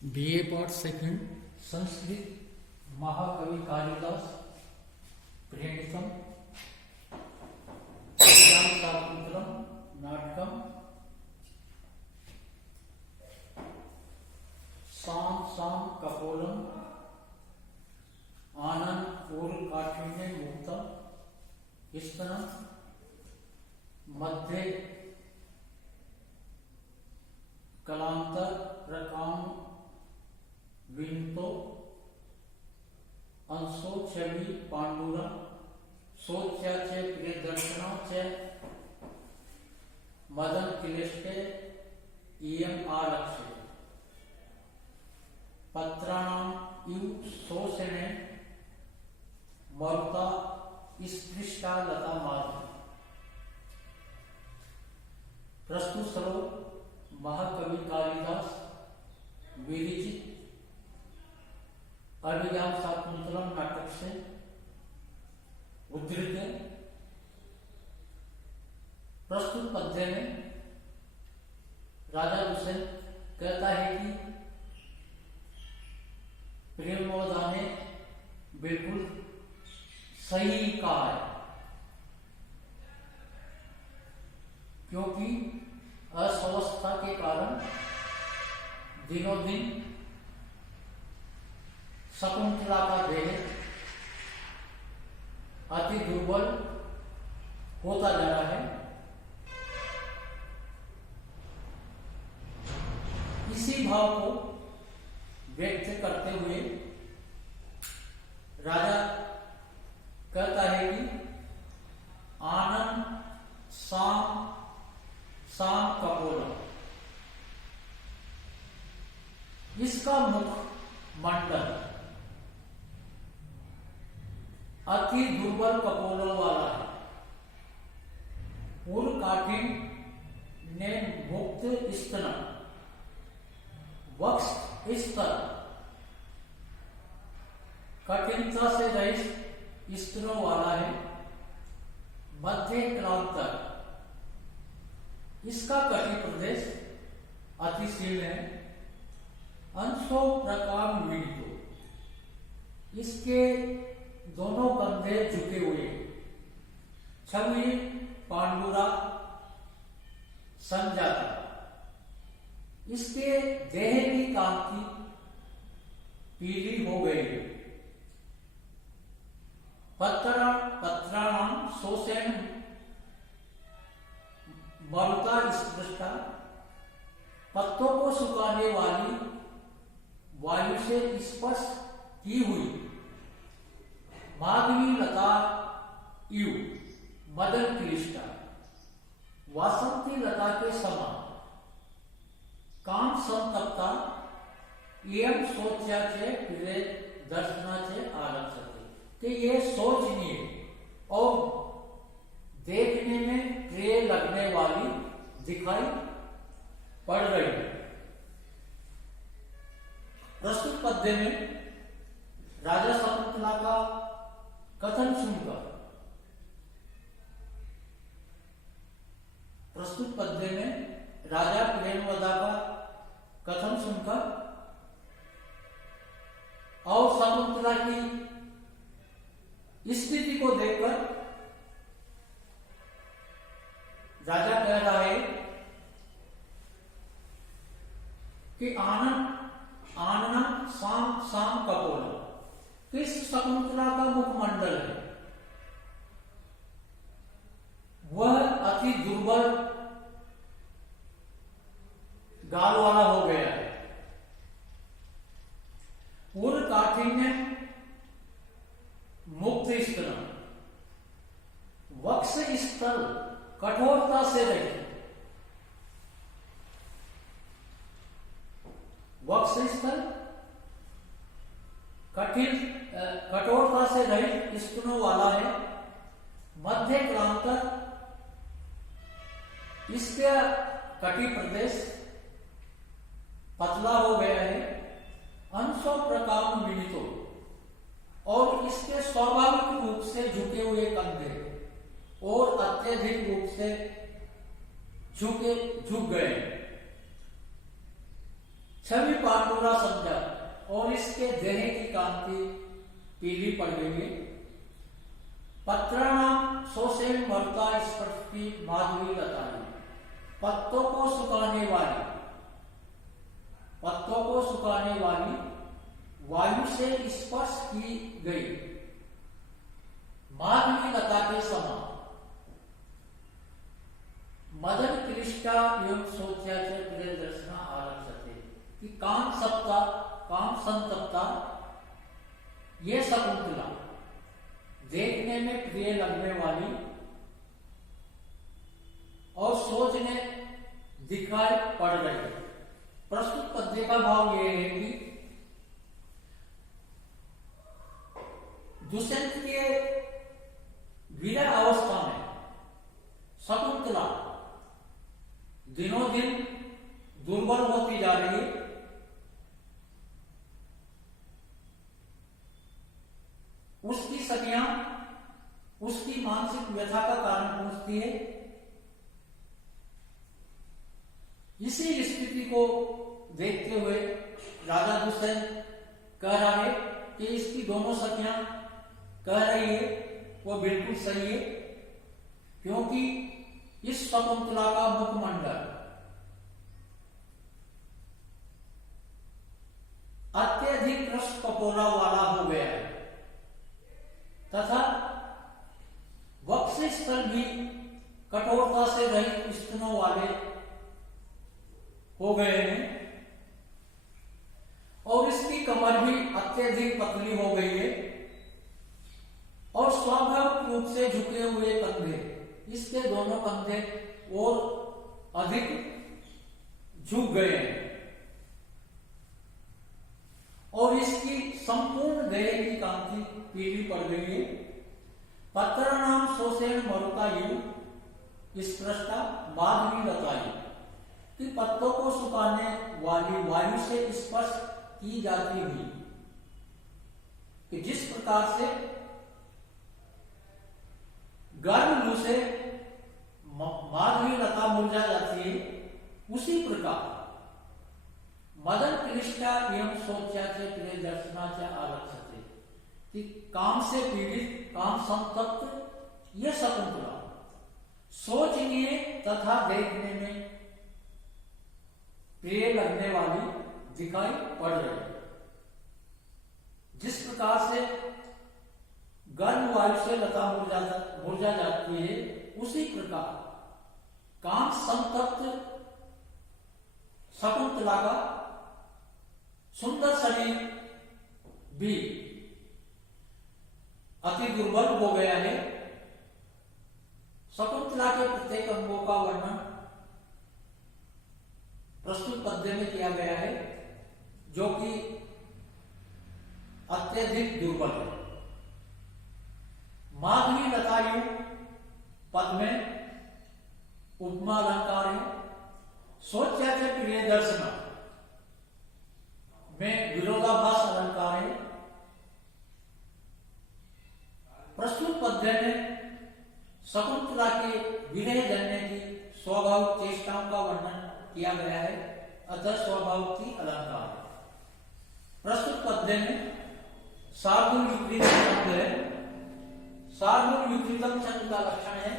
BA part second Sanskrit महाकवि कालिदास प्रेणितम शाकुंतलम नाटकम साम साम कपोलम आनंद पूर्व काठिन्य मुक्तम स्तनम मध्य कलांतर प्रकाम विंतो अंशो छवि पांडुरा सोच्याचे प्रियदर्शनाचे मदन क्लिष्टे इयम आरक्षे पत्राणाम इव शोषणे मरुता स्पृष्टा लता माधव। प्रस्तुत सरो महाकवि कालिदास विरचित अभिज्ञान शाकुंतलम नाटक से उद्धृत है। प्रस्तुत पद्य में राजा हुसैन कहता है कि प्रेमवदा ने बिल्कुल सही कहा है, क्योंकि अस्वस्थता के कारण दिनों दिन शकुंतला का देह अति दुर्बल होता जा रहा है। इसी भाव को व्यक्त करते हुए राजा कहता है कि आनंद साम साम कपोला, इसका मुख मंडल अति दुर्बल कपोलों वाला है। पूर्व काठिन्य ने मुक्त स्तन वक्ष स्तर कठिनता से रहित स्तनों वाला है। मध्य क्रांतर, इसका कटी प्रदेश अतिशील है। अंशो प्रकार मीटो, इसके दोनों कंधे झुके हुए। छवि पांडुरा संजाता, इसके देह की कांति पीली हो गई है। पत्राणाम शोषण मरुता स्पृष्टा, पत्तों को सुखाने वाली वायु से स्पर्श की हुई माधवी लता इव मदन क्लिष्टा, वासंती लता के समान काम संतप्ता एवं सोच्याचे प्रिय दर्शनाचे आरक्षते, कि ये सोचनीय और देखने में प्रिय लगने वाली दिखाई पड़ रही है। प्रस्तुत पद्य में राजा शकुंतला का कथन सुनकर राजा प्रेमवदा का कथन सुनकर और शकुंतला की स्थिति को देखकर राजा कह रहा है कि आनंद आनना साम साम कपोल, किस शकुंतला का मुखमंडल है वह अति दुर्बल गाल वाला हो गया है। पूर्व काठिन्य मुक्त स्तन, वक्ष स्थल कठोरता से रहित। वक्ष स्थल कठोरता से रहित स्तनों वाला है। मध्य क्रांतर, इसका कटी प्रदेश पतला हो गया है। अंशों प्रकार मिलितो, और इसके स्वाभाविक रूप से झुके हुए कंधे और अत्यधिक रूप से झुक गए। छवि पांडुरा समझा और इसके देह की कांति पीली पड़ गई है। पत्राणाम सोसेन मरता स्पर्श की माधुरी लताई, पत्तों को सुखाने वाली वायु से स्पर्श की गई माधुरी लता के समान। मदन क्लिष्टा एवं सोच्याचे प्रिय दर्शना आरक्षते कि काम संतप्ता ये शकुंतला देखने में प्रिय लगने वाली और सोचने दिखाई पड़ रही है। प्रस्तुत पद्य का भाव यह है कि दुष्यंत के विरह अवस्था में शकुंतला दिनों दिन दुर्बल होती जा रही है। उसकी सखियां उसकी मानसिक व्यथा का कारण पूछती है। इसी स्थिति को देखते हुए राजा दुष्यंत कह रहा है कि इसकी दोनों सखियां कह रही है वो बिल्कुल सही है, क्योंकि इस शकुंतला का मुखमंडल अत्यधिक रस कपोला वाला हो गया है तथा वक्षस्थल भी कठोरता से रहित स्तनों वाले हो गए हैं और इसकी कमर भी अत्यधिक पतली हो गई है और स्वाभाविक रूप से झुके हुए कंधे, इसके दोनों कंधे और अधिक झुक गए हैं और इसकी संपूर्ण देह की कांति पीली पड़ गई है। पत्र नाम सोसेन मरुतायु स्पृष्टा माधुरी लताई कि पत्तों को सुखाने वाली वायु से स्पर्श की जाती हुई, कि जिस प्रकार से गर्म लू से माधुरी लता मुरझा जाती है, उसी प्रकार मदन क्लिष्टा एवं सोच्याचे प्रिय दर्शनाचे आरक्षते कि काम से पीड़ित, काम संतप्त यह शकुंतला सोचनीय तथा देखने में प्रिय लगने वाली दिखाई पड़ रही है। जिस प्रकार से गर्म वायु से लता मुरझा जाती है, उसी प्रकार काम संतप्त शकुंतला का सुंदर शरीर भी अति दुर्बल हो गया है। शकुंतला के प्रत्येक अंगों का वर्णन प्रस्तुत पद्य में किया गया है, जो कि अत्यधिक दुर्बल है। माधुरी लतायु पद में उपमा अलंकार है। सोच्याचे प्रिय दर्शना में विरोधाभास अलंकार है। प्रस्तुत पद्य में शकुंतला के विरह जन्य की स्वाभाविक चेष्टाओं का वर्णन किया गया है, अतः स्वभाव की अलंकार है। प्रस्तुत पद्य में सार्वूल विपरीत छंद है। सार्वूल विपरीतम छंद का लक्षण है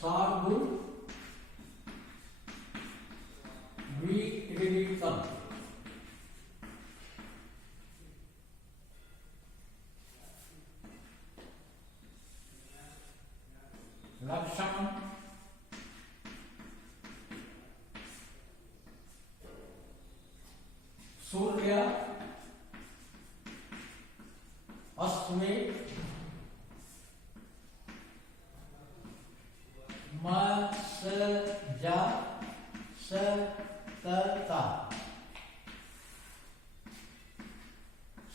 सार्वूल विपरीतम लक्षण सूर्य अस्मे मसजा सतता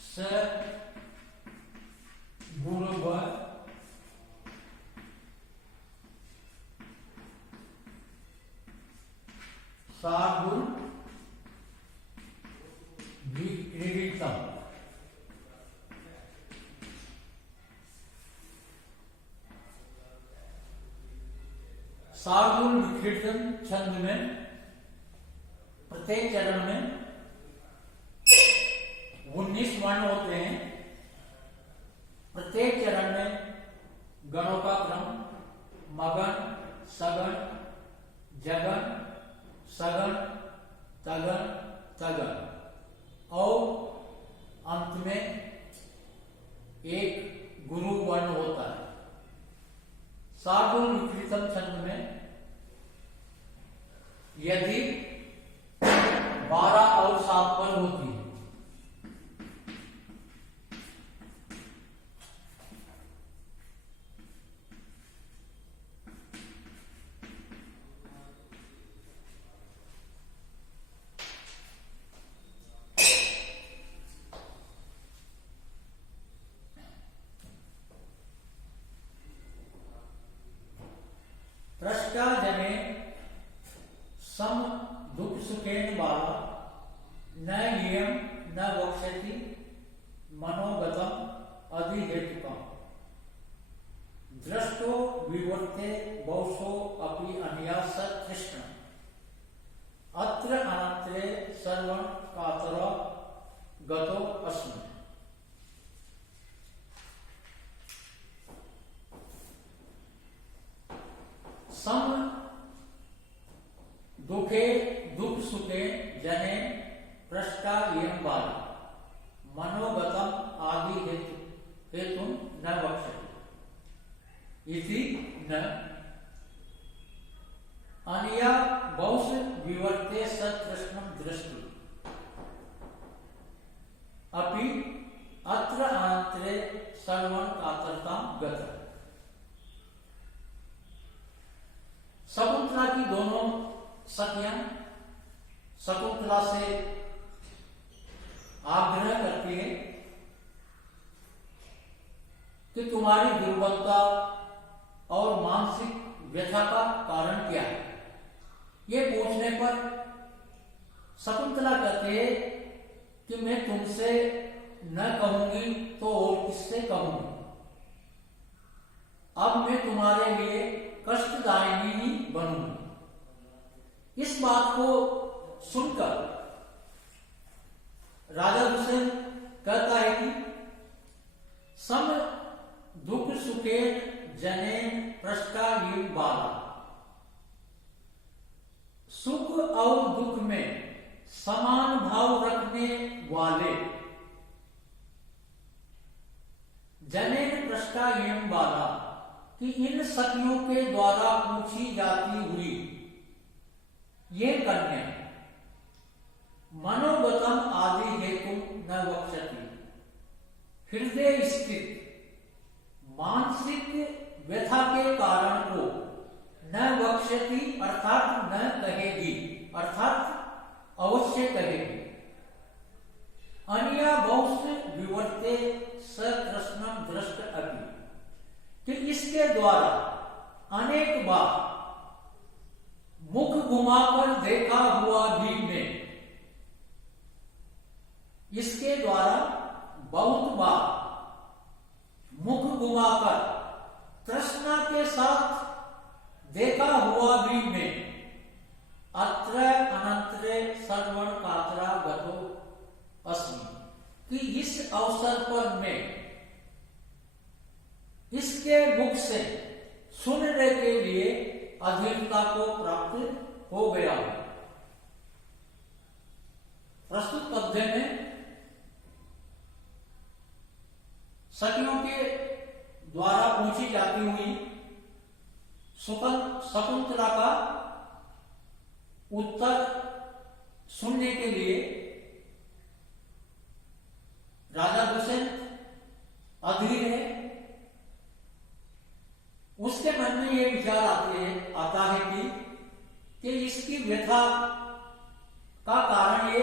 स गुरुव सागुण विक्रीडितम। शार्दूल विकीर्तन छंद में प्रत्येक चरण में 19 वर्ण होते हैं। प्रत्येक चरण में गणों का क्रम मगन, सगन, जगन, सगन, तगन, तगन और अंत में एक गुरु वर्ण होता है। शार्दूल विकीर्तन छंद में यदि 12 और 7 पर होती है पृष्ठा जने सम दुख सुखेन बाला न नियम न वक्षति मनोगतम अधिहेतुकम दृष्टो विवर्ते बहुशो अपि अन्या सत्कृष्ण अत्र अनंतरे सर्वं कातर गतो अस्मि। सम दुखे दुख सुखे जने पृष्ठा यम बाला मनोगतम आदि हेतु न वक्षति इति न अन्या बहुश विवर्ते सत्कृष्णं दृष्टि अपि अत्र अनंतरे सर्वं कातरतां गतः। शकुंतला की दोनों सखियां शकुंतला से आग्रह करती है कि तुम्हारी दुर्बलता और मानसिक व्यथा का कारण क्या है। ये पूछने पर शकुंतला कहती है कि मैं तुमसे न कहूंगी तो और किससे कहूंगी। अब मैं तुम्हारे लिए कष्टदायिनी ही बनूंगी। इस बात को सुनकर राजा दुष्यंत कहता है कि सम दुख सुखे जने पृष्ठा युग बाला, सुख और दुख में समान भाव रखने वाले जने पृष्ठा युग बाला कि इन सखियों के द्वारा पूछी जाती हुई ये कन्या मनोगतम आदि हेतु न वक्षति, हृदय स्थित मानसिक व्यथा के कारण को न वक्षति अर्थात न कहेगी, अर्थात अवश्य कहेगी। अन्या बहुश विवर्ते सकृष्णम दृष्ट अपि कि इसके द्वारा अनेक बार मुख घुमाकर देखा हुआ भी मैं, इसके द्वारा बहुत बार मुख घुमाकर तृष्णा के साथ देखा हुआ भी मैं, अत्र अनंतरे सर्वण कातरा गतो अस्मि कि इस अवसर पर मैं इसके मुख से सुनने के लिए अधीनता को प्राप्त हो गया हूं। प्रस्तुत पद्य में सखियों के द्वारा पूछी जाती हुई शकुंतला का उत्तर सुनने के लिए राजा दुष्यंत अधीर है। उसके मन में ये विचार आता है कि इसकी व्यथा का कारण ये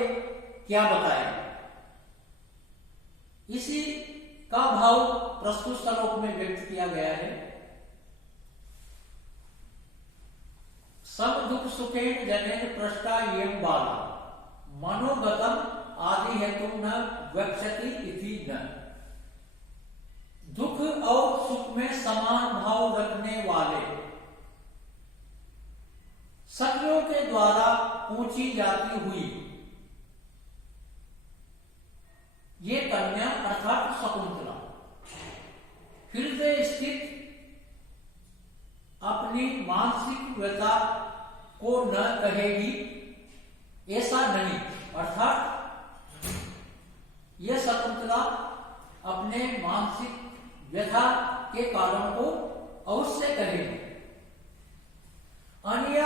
क्या बताए। इसी का भाव प्रस्तुत श्लोक में व्यक्त किया गया है। सब दुख सुखेन जनेन पृष्ठा येम बाला मनोगतम आदि हेतु न वक्षति इति न। दुख और सुख में समान भाव रखने वाले कवियों के द्वारा पूछी जाती हुई ये कन्या अर्थात शकुंतला हृदय स्थित अपनी मानसिक व्यथा को न कहेगी ऐसा नहीं, अर्थात यह शकुंतला अपने मानसिक व्यथा के कारण को अवश्य कहेगी। अन्य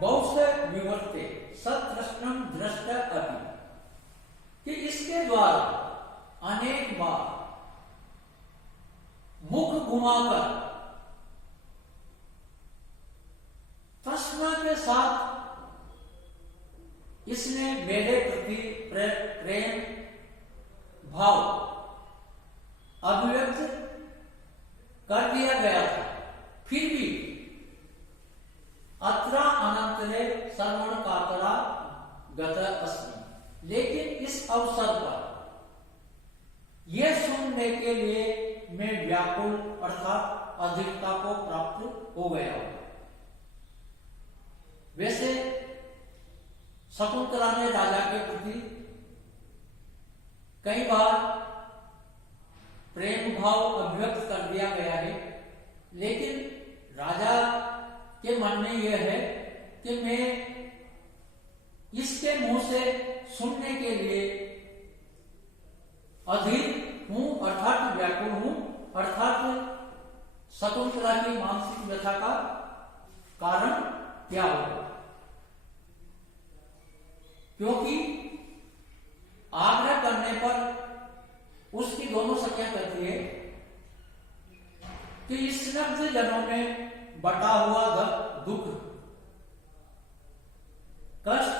बहुश विवर्ते सतृष्णम दृष्ट अपि कि इसके द्वारा अनेक बार मुख घुमाकर तृष्णा के साथ इसने मेरे प्रति प्रेम भाव अभिव्यक्त कर दिया गया था, फिर भी अत्रा अनंतरे श्रवण कातरा गत अस्मि, लेकिन इस अवसर पर यह सुनने के लिए मैं व्याकुल अर्थात अधिकता को प्राप्त हो गया हूं। वैसे शकुंतला ने राजा के प्रति कई बार प्रेम भाव अभिव्यक्त कर दिया गया है, लेकिन राजा के मन में यह है कि मैं इसके मुंह से सुनने के लिए अधीर हूं अर्थात व्याकुल हूं, अर्थात शकुंतला की मानसिक व्यथा का कारण क्या होगा, क्योंकि आग्रह करने पर उसकी दोनों सखियां कहती है कि इस स्निग्ध जनों में बटा हुआ दुख कष्ट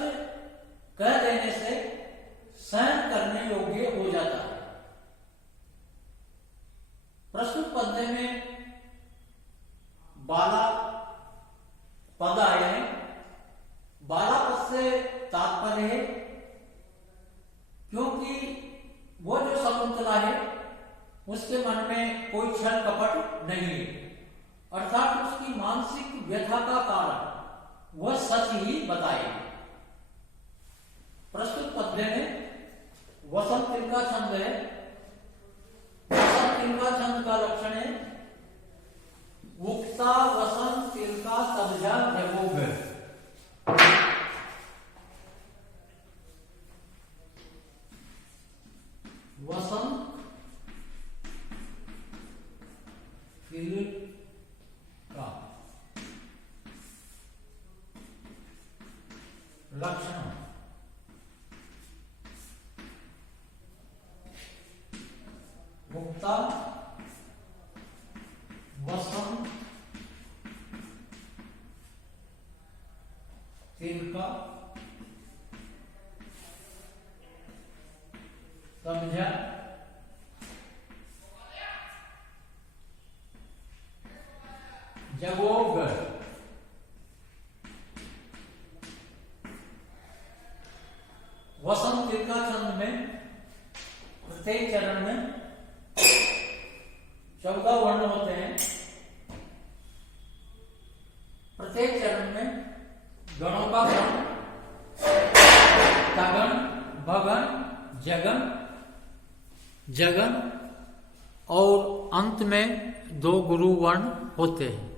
कह देने से सहन करने योग्य हो जाता है। प्रस्तुत पद्य में बाला पद आए हैं। बाला पद से तात्पर्य है क्योंकि वो जो शकुंतला है उसके मन में कोई छल कपट नहीं है, अर्थात उसकी मानसिक व्यथा का कारण वह सच ही बताएगी। प्रस्तुत पद्य में वसंत तिलका छंद है। वसंत तिलका छंद का लक्षण है उक्ता वसंत तिलका तबजा जगोग। वसंत तिलका लक्षण मुक्ता वसंत तिलका समझा जगोग। वसंत तिलका छंद में प्रत्येक चरण में 14 वर्ण होते हैं। प्रत्येक चरण में गणों का क्रम तगन, भगन, जगन, जगन और अंत में 2 गुरु वर्ण होते हैं।